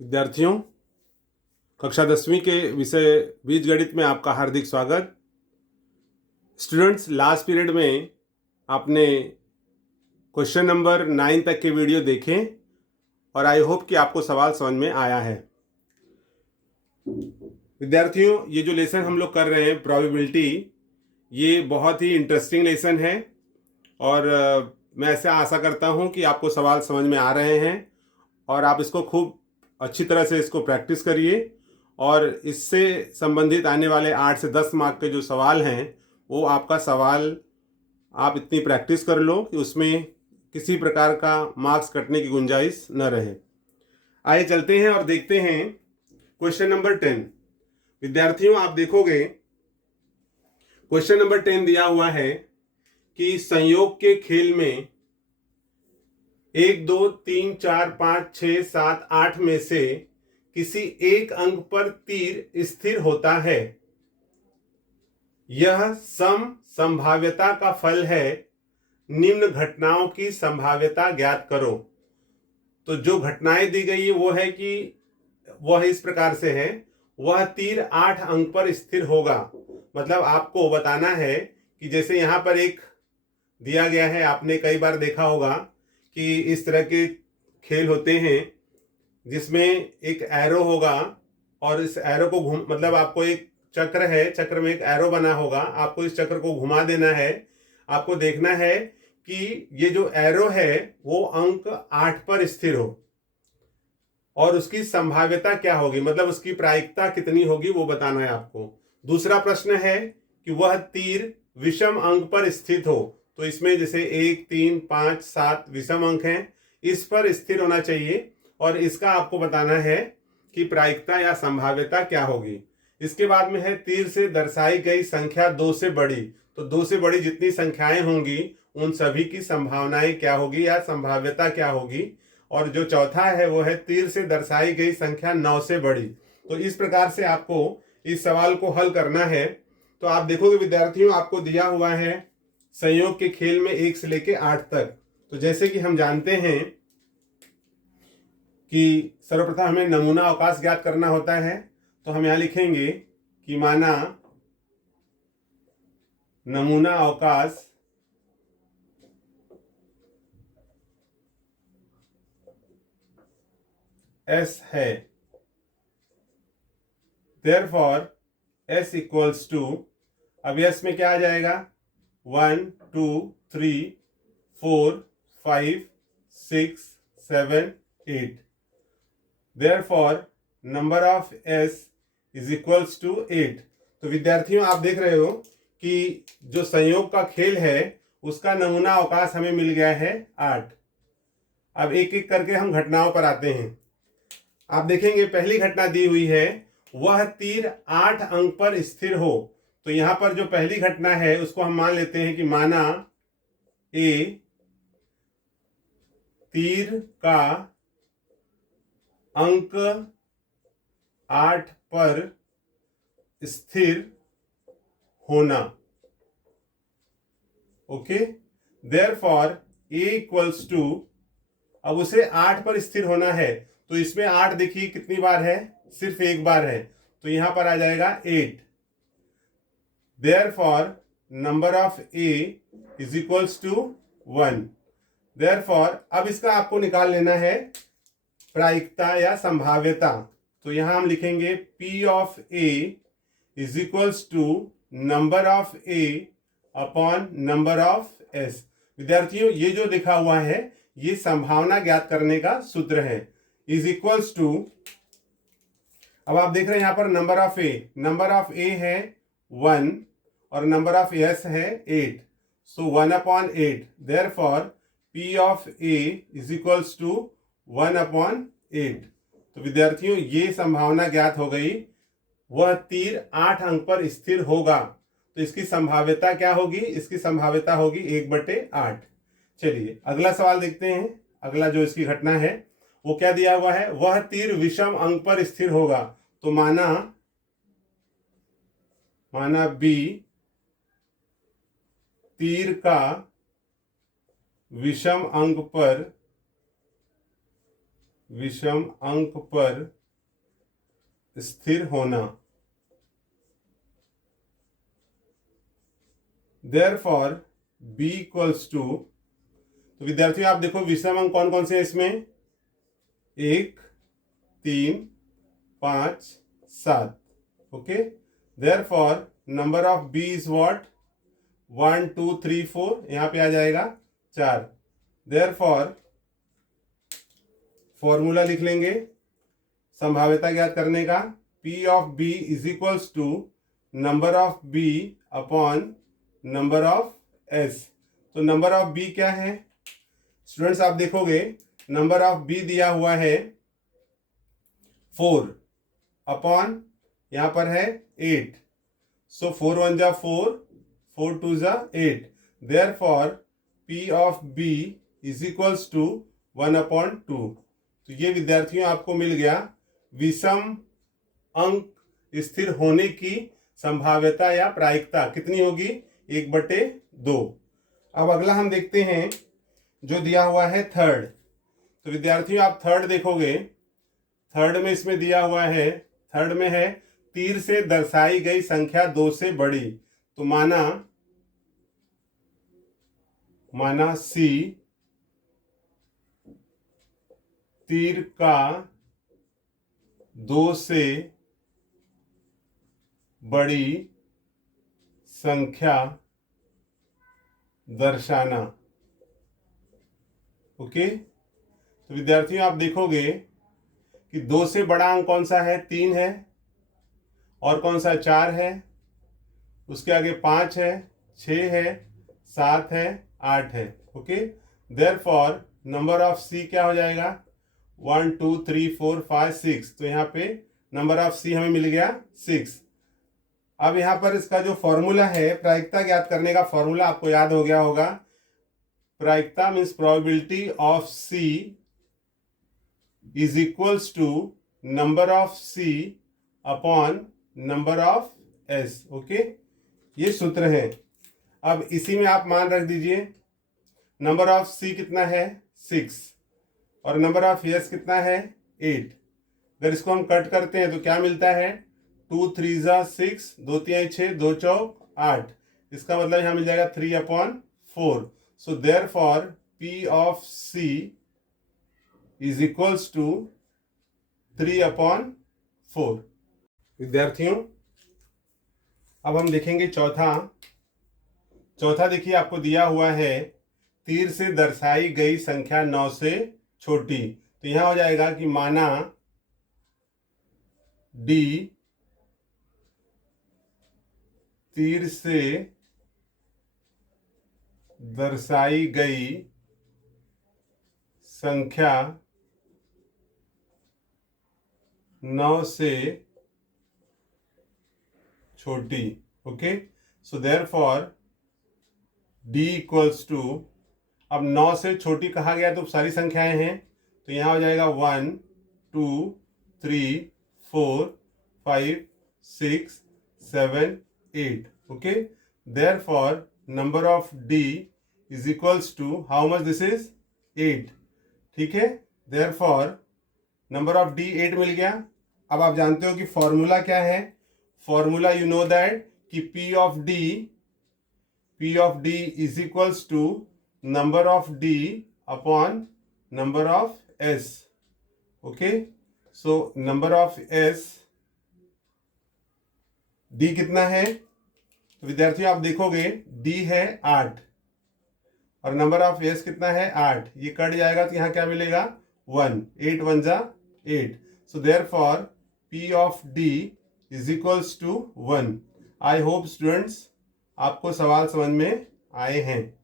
विद्यार्थियों, कक्षा 10वीं के विषय बीजगणित में आपका हार्दिक स्वागत। स्टूडेंट्स, लास्ट पीरियड में आपने क्वेश्चन नंबर 9 तक के वीडियो देखें और आई होप कि आपको सवाल समझ में आया है। विद्यार्थियों, ये जो लेसन हम लोग कर रहे हैं प्रोबेबिलिटी, ये बहुत ही इंटरेस्टिंग लेसन है और मैं ऐसा आशा करता हूँ कि आपको सवाल समझ में आ रहे हैं और आप इसको खूब अच्छी तरह से इसको प्रैक्टिस करिए और इससे संबंधित आने वाले 8 से 10 मार्क के जो सवाल हैं वो आपका सवाल आप इतनी प्रैक्टिस कर लो कि उसमें किसी प्रकार का मार्क्स कटने की गुंजाइश न रहे। आइए चलते हैं और देखते हैं क्वेश्चन नंबर 10। विद्यार्थियों, आप देखोगे क्वेश्चन नंबर 10 दिया हुआ है कि संयोग के खेल में 1 2 3 4 5 6 7 8 में से किसी एक अंक पर तीर स्थिर होता है। यह संभाव्यता का फल है। निम्न घटनाओं की संभाव्यता ज्ञात करो। तो जो घटनाएं दी गई है वो है कि वह इस प्रकार से है, वह तीर 8 अंक पर स्थिर होगा। मतलब आपको बताना है कि जैसे यहां पर एक दिया गया है, आपने कई बार देखा होगा कि इस तरह के खेल होते हैं जिसमें एक एरो होगा और इस एरो को मतलब आपको एक चक्र है, चक्र में एक एरो बना होगा, आपको इस चक्र को घुमा देना है। आपको देखना है कि ये जो एरो है वो अंक 8 पर स्थिर हो और उसकी संभाव्यता क्या होगी, मतलब उसकी प्रायिकता कितनी होगी वो बताना है आपको। दूसरा प्रश्न है कि वह तीर विषम अंक पर स्थित हो। तो इसमें जैसे 1 3 5 7 विषम अंक हैं, इस पर स्थिर होना चाहिए और इसका आपको बताना है कि प्रायिकता या संभाव्यता क्या होगी। इसके बाद में है तीर से दर्शाई गई संख्या 2 से बड़ी। तो 2 से बड़ी जितनी संख्याएं होंगी उन सभी की संभावनाएं क्या होगी या संभाव्यता क्या होगी। और जो चौथा है वो है तीर से दर्शाई गई संख्या 9 से बड़ी। तो इस प्रकार से आपको इस सवाल को हल करना है। तो आप देखोगे विद्यार्थियों, आपको दिया हुआ है संयोग के खेल में 1 से लेके 8 तक। तो जैसे कि हम जानते हैं कि सर्वप्रथम हमें नमूना अवकाश ज्ञात करना होता है। तो हम यहां लिखेंगे कि माना नमूना अवकाश S है। Therefore S इक्वल्स टू, अब S में क्या आ जाएगा, 1 2 3 4 5 6 7 8। Therefore number of S is equals to 8। तो विद्यार्थियों, आप देख रहे हो कि जो संयोग का खेल है उसका नमूना अवकाश हमें मिल गया है 8। अब एक एक करके हम घटनाओं पर आते हैं। आप देखेंगे पहली घटना दी हुई है, वह तीर 8 अंक पर स्थिर हो। तो यहां पर जो पहली घटना है उसको हम मान लेते हैं कि माना ए तीर का अंक 8 पर स्थिर होना। Okay, therefore A equals to, अब उसे 8 पर स्थिर होना है। तो इसमें 8 देखिए कितनी बार है, सिर्फ एक बार है। तो यहां पर आ जाएगा 8। Therefore number of A is equals to 1। Therefore अब इसका आपको निकाल लेना है प्रायिकता या संभाव्यता। तो यहां हम लिखेंगे P of A is equals to number of A upon number of S. विद्यार्थियों, ये जो लिखा हुआ है ये संभावना ज्ञात करने का सूत्र है। इज इक्वल्स टू, अब आप देख रहे हैं यहां पर नंबर ऑफ ए है 1 और नंबर ऑफ एस है 8। So 1 upon 8। Therefore P of A is equals to 1 upon 8। तो विद्यार्थियों, ये संभावना ज्ञात हो गई, वह तीर 8 अंक पर स्थिर होगा। तो इसकी संभाव्यता क्या होगी, इसकी संभाव्यता होगी 1/8। चलिए अगला सवाल देखते हैं। अगला जो इसकी घटना है वो क्या दिया हुआ है, वह तीर विषम अंक पर स्थिर होगा। तो माना बी तीर का विषम अंक पर विषम अंक पर स्थिर होना। Therefore b इक्वल्स टू, तो विद्यार्थियों आप देखो विषम अंक कौन कौन से हैं इसमें, 1, 3, 5, 7। Okay, Therefore number of b is what, 1 2 3 4, यहां पे आ जाएगा 4। Therefore फॉर्मूला लिख लेंगे संभाव्यता ज्ञात करने का, P of B is equals to number of B upon number of S। तो नंबर ऑफ B क्या है स्टूडेंट्स, आप देखोगे नंबर ऑफ B दिया हुआ है 4 अपॉन यहां पर है 8। सो 4 1 जा 4, 4 2 जा 8। Therefore P of B is equals to 1 upon 2। तो ये विद्यार्थियों आपको मिल गया विषम अंक स्थिर होने की संभाव्यता या प्रायिकता कितनी होगी, 1/2। अब अगला हम देखते हैं जो दिया हुआ है थर्ड। तो विद्यार्थियों आप थर्ड देखोगे, थर्ड में इसमें दिया हुआ है, थर्ड में है तीर से दर्शाई गई संख्या 2 से बड़ी। तो माना C तीर का 2 से बड़ी संख्या दर्शाना। ओके, तो विद्यार्थियों आप देखोगे कि 2 से बड़ा अंक कौन सा है, 3 है, और कौन सा 4 है, उसके आगे 5 है, 6 है, 7 है, 8 है। Okay, therefore number of C क्या हो जाएगा, 1 2 3 4 5 6। तो यहाँ पे नंबर ऑफ C हमें मिल गया 6। अब यहाँ पर इसका जो फॉर्मूला है प्रायिकता ज्ञात करने का, फॉर्मूला आपको याद हो गया होगा। प्रायिकता means probability of C is equals to number of C upon number of S। Okay, ये सूत्र है। अब इसी में आप मान रख दीजिए, नंबर ऑफ C कितना है 6 और नंबर ऑफ S कितना है 8। अगर इसको हम कट करते हैं तो क्या मिलता है, 2 3 जा 6, 2 3 6, 2 चौक 8। इसका मतलब यहाँ मिल जाएगा 3/4। So therefore P of C is equals to 3/4। विद्यार्थियों अब हम देखेंगे चौथा देखिए आपको दिया हुआ है तीर से दर्शाई गई संख्या 9 से छोटी। तो यहां हो जाएगा कि माना D तीर से दर्शाई गई संख्या 9 से छोटी। Okay, so therefore D equals to, अब 9 से छोटी कहा गया तो सारी संख्याएं हैं, तो यहां हो जाएगा 1 2 3 4 5 6 7 8। Okay, therefore number of D is equals to how much, this is 8। ठीक है, देयरफॉर नंबर ऑफ D 8 मिल गया। अब आप जानते हो कि फॉर्मूला क्या है, फॉर्मूला यू नो दैट कि P of D is equals to number of D upon number of S। Okay, so number of S D कितना है, तो विद्यार्थियों आप देखोगे D है 8 और नंबर ऑफ S कितना है 8। ये कट जाएगा तो यहाँ क्या मिलेगा 1, 8 1 जा 8। So therefore P of D is equals to 1। I hope students आपको सवाल समझ में आए हैं।